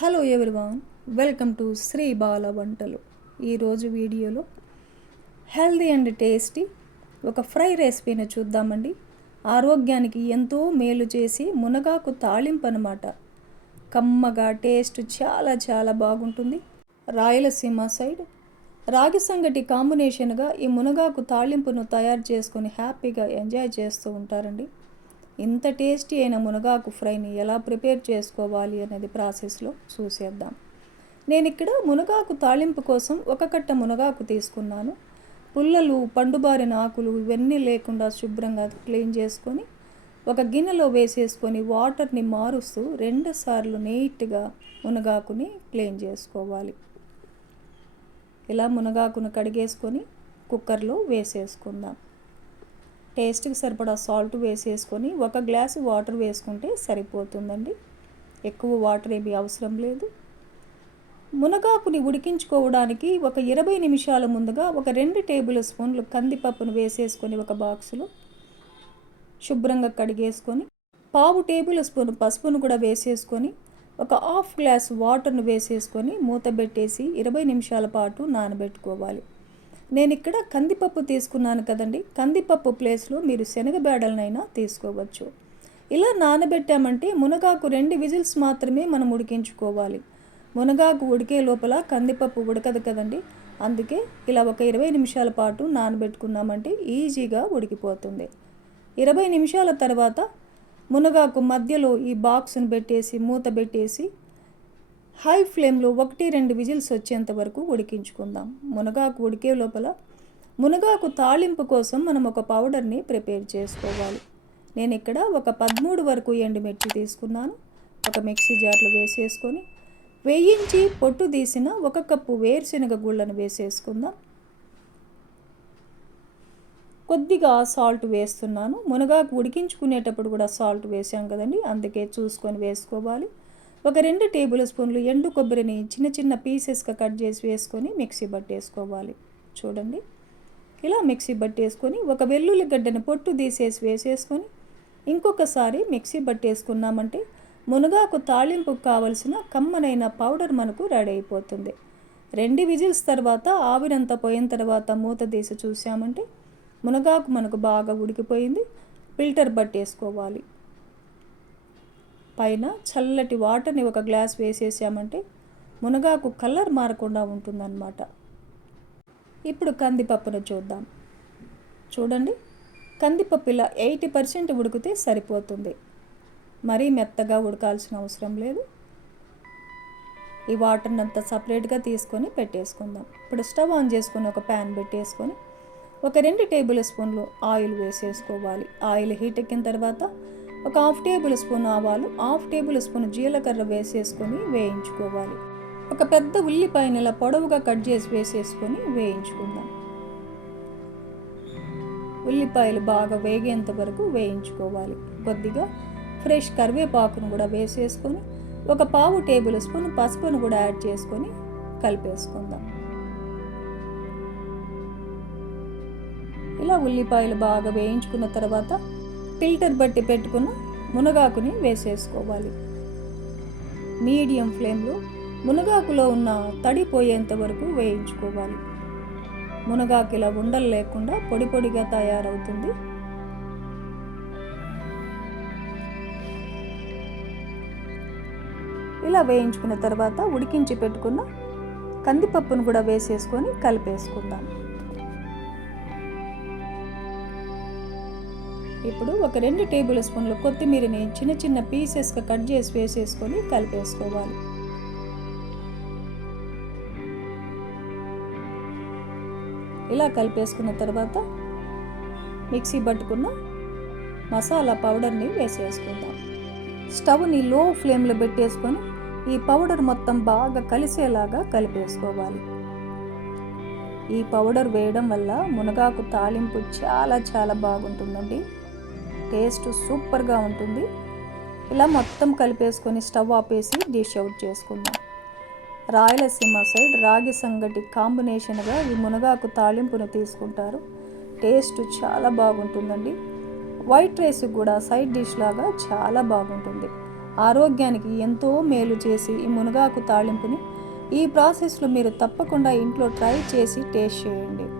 Hello everyone welcome to Shri Bala వంటలు. ఈరోజు వీడియోలో హెల్దీ అండ్ టేస్టీ ఒక ఫ్రై రెసిపీని చూద్దామండి. ఆరోగ్యానికి ఎంతో మేలు చేసి మునగాకు తాళింపు అనమాట కమ్మగా టేస్ట్ చాలా చాలా బాగుంటుంది. రాయలసీమ సైడ్ రాగి సంగటి కాంబినేషన్గా ఈ మునగాకు తాళింపును తయారు చేసుకొని హ్యాపీగా ఎంజాయ్ చేస్తూ ఉంటారండి. ఇంత టేస్టీ అయిన మునగాకు ఫ్రైని ఎలా ప్రిపేర్ చేసుకోవాలి అనేది ప్రాసెస్లో చూసేద్దాం. నేను ఇక్కడ మునగాకు తాళింపు కోసం ఒక కట్ట మునగాకు తీసుకున్నాను. పుల్లలు పండుబారిన ఆకులు ఇవన్నీ లేకుండా శుభ్రంగా క్లీన్ చేసుకొని ఒక గిన్నెలో వేసేసుకొని వాటర్ని మారుస్తూ రెండు సార్లు నీట్గా మునగాకుని క్లీన్ చేసుకోవాలి. ఇలా మునగాకును కడిగేసుకొని కుక్కర్లో వేసేసుకుందాం. టేస్ట్కి సరిపడా సాల్ట్ వేసేసుకొని ఒక గ్లాసు వాటర్ వేసుకుంటే సరిపోతుందండి. ఎక్కువ వాటర్ ఏమీ అవసరం లేదు. మునగాకుని ఉడికించుకోవడానికి ఒక ఇరవై నిమిషాల ముందుగా ఒక రెండు టేబుల్ స్పూన్లు కందిపప్పును వేసేసుకొని ఒక బాక్సులో శుభ్రంగా కడిగేసుకొని పావు టేబుల్ స్పూన్ పసుపును కూడా వేసేసుకొని ఒక హాఫ్ గ్లాస్ వాటర్ను వేసేసుకొని మూత పెట్టేసి ఇరవై నిమిషాల పాటు నానబెట్టుకోవాలి. నేను ఇక్కడ కందిపప్పు తీసుకున్నాను కదండి. కందిపప్పు ప్లేస్లో మీరు శనగబేడలనైనా తీసుకోవచ్చు. ఇలా నానబెట్టామంటే మునగాకు రెండు విజిల్స్ మాత్రమే మనం ఉడికించుకోవాలి. మునగాకు ఉడికే లోపల కందిపప్పు ఉడకదు కదండి. అందుకే ఇలా ఒక ఇరవై నిమిషాల పాటు నానబెట్టుకున్నామంటే ఈజీగా ఉడికిపోతుంది. ఇరవై నిమిషాల తర్వాత మునగాకు మధ్యలో ఈ బాక్స్ను పెట్టేసి మూత పెట్టేసి హై ఫ్లేమ్లో ఒకటి రెండు విజిల్స్ వచ్చేంత వరకు ఉడికించుకుందాం. మునగాకు ఉడికే లోపల మునగాకు తాళింపు కోసం మనం ఒక పౌడర్ని ప్రిపేర్ చేసుకోవాలి. నేను ఇక్కడ ఒక పదమూడు వరకు ఎండుమిర్చి తీసుకున్నాను. ఒక మిక్సీ జార్లో వేసేసుకొని వేయించి పొట్టు తీసిన ఒక కప్పు వేరుశనగ గుళ్ళను వేసేసుకుందాం. కొద్దిగా సాల్ట్ వేస్తున్నాను. మునగాకు ఉడికించుకునేటప్పుడు కూడా సాల్ట్ వేసాం కదండి అందుకే చూసుకొని వేసుకోవాలి. ఒక రెండు టేబుల్ స్పూన్లు ఎండు కొబ్బరిని చిన్న చిన్న పీసెస్గా కట్ చేసి వేసుకొని మిక్సీ పట్టేసుకోవాలి చూడండి. ఇలా మిక్సీ పట్టేసుకొని ఒక వెల్లుల్లి గడ్డని పొట్టు తీసేసి వేసేసుకొని ఇంకొకసారి మిక్సీ పట్టేసుకున్నామంటే మునగాకు తాళింపుకు కావలసిన కమ్మనైన పౌడర్ మనకు రెడీ అయిపోతుంది. రెండు విజిల్స్ తర్వాత ఆవిరంతా పోయిన తర్వాత మూత తీసి చూసామంటే మునగాకు మనకు బాగా ఉడికిపోయింది. ఫిల్టర్ పట్టేసుకోవాలి పైన చల్లటి వాటర్ని ఒక గ్లాస్ వేసేసామంటే మునగాకు కలర్ మారకుండా ఉంటుందన్నమాట. ఇప్పుడు కందిపప్పును చూద్దాం. చూడండి కందిపప్పు ఇలా ఎయిటీ పర్సెంట్ ఉడికితే సరిపోతుంది. మరీ మెత్తగా ఉడకాల్సిన అవసరం లేదు. ఈ వాటర్ని అంతా సపరేట్గా తీసుకొని పెట్టేసుకుందాం. ఇప్పుడు స్టవ్ ఆన్ చేసుకొని ఒక ప్యాన్ పెట్టేసుకొని ఒక రెండు టేబుల్ స్పూన్లు ఆయిల్ వేసేసుకోవాలి. ఆయిల్ హీట్ ఎక్కిన తర్వాత ఒక హాఫ్ టేబుల్ స్పూన్ ఆవాలు హాఫ్ టేబుల్ స్పూన్ జీలకర్ర వేసేసుకొని వేయించుకోవాలి. ఒక పెద్ద ఉల్లిపాయని ఇలా పొడవుగా కట్ చేసి వేసేసుకొని వేయించుకుందాం. ఉల్లిపాయలు బాగా వేగేంత వరకు వేయించుకోవాలి. కొద్దిగా ఫ్రెష్ కరివేపాకును కూడా వేసేసుకొని ఒక పావు టేబుల్ స్పూన్ పసుపును కూడా యాడ్ చేసుకొని కలిపేసుకుందాం. ఇలా ఉల్లిపాయలు బాగా వేయించుకున్న తర్వాత ఫిల్టర్ బట్టి పెట్టుకున్న మునగాకుని వేసేసుకోవాలి. మీడియం ఫ్లేమ్లో మునగాకులో ఉన్న తడి పోయేంత వరకు వేయించుకోవాలి. మునగాకు ఇలా ఉండలు లేకుండా పొడి పొడిగా తయారవుతుంది. ఇలా వేయించుకున్న తర్వాత ఉడికించి పెట్టుకున్న కందిపప్పును కూడా వేసేసుకొని కలిపేసుకుందాం. ఇప్పుడు ఒక రెండు టేబుల్ స్పూన్లు కొత్తిమీరని చిన్న చిన్న పీసెస్గా కట్ చేసి వేసేసుకొని కలిపేసుకోవాలి. ఇలా కలిపేసుకున్న తర్వాత మిక్సీ పట్టుకున్న మసాలా పౌడర్ని వేసేసుకుందాం. స్టవ్ని లో ఫ్లేమ్లో పెట్టేసుకొని ఈ పౌడర్ మొత్తం బాగా కలిసేలాగా కలిపేసుకోవాలి. ఈ పౌడర్ వేయడం వల్ల మునగాకు తాలింపు చాలా చాలా బాగుంటుందండి. టేస్ట్ సూపర్గా ఉంటుంది. ఇలా మొత్తం కలిపేసుకొని స్టవ్ ఆపేసి డిష్ అవుట్ చేసుకుందాం. రాయలసీమ సైడ్ రాగి సంగటి కాంబినేషన్గా ఈ మునగాకు తాలింపును తీసుకుంటారు. టేస్ట్ చాలా బాగుంటుందండి. వైట్ రైస్ కూడా సైడ్ డిష్ లాగా చాలా బాగుంటుంది. ఆరోగ్యానికి ఎంతో మేలు చేసి ఈ మునగాకు తాళింపుని ఈ ప్రాసెస్లో మీరు తప్పకుండా ఇంట్లో ట్రై చేసి టేస్ట్ చేయండి.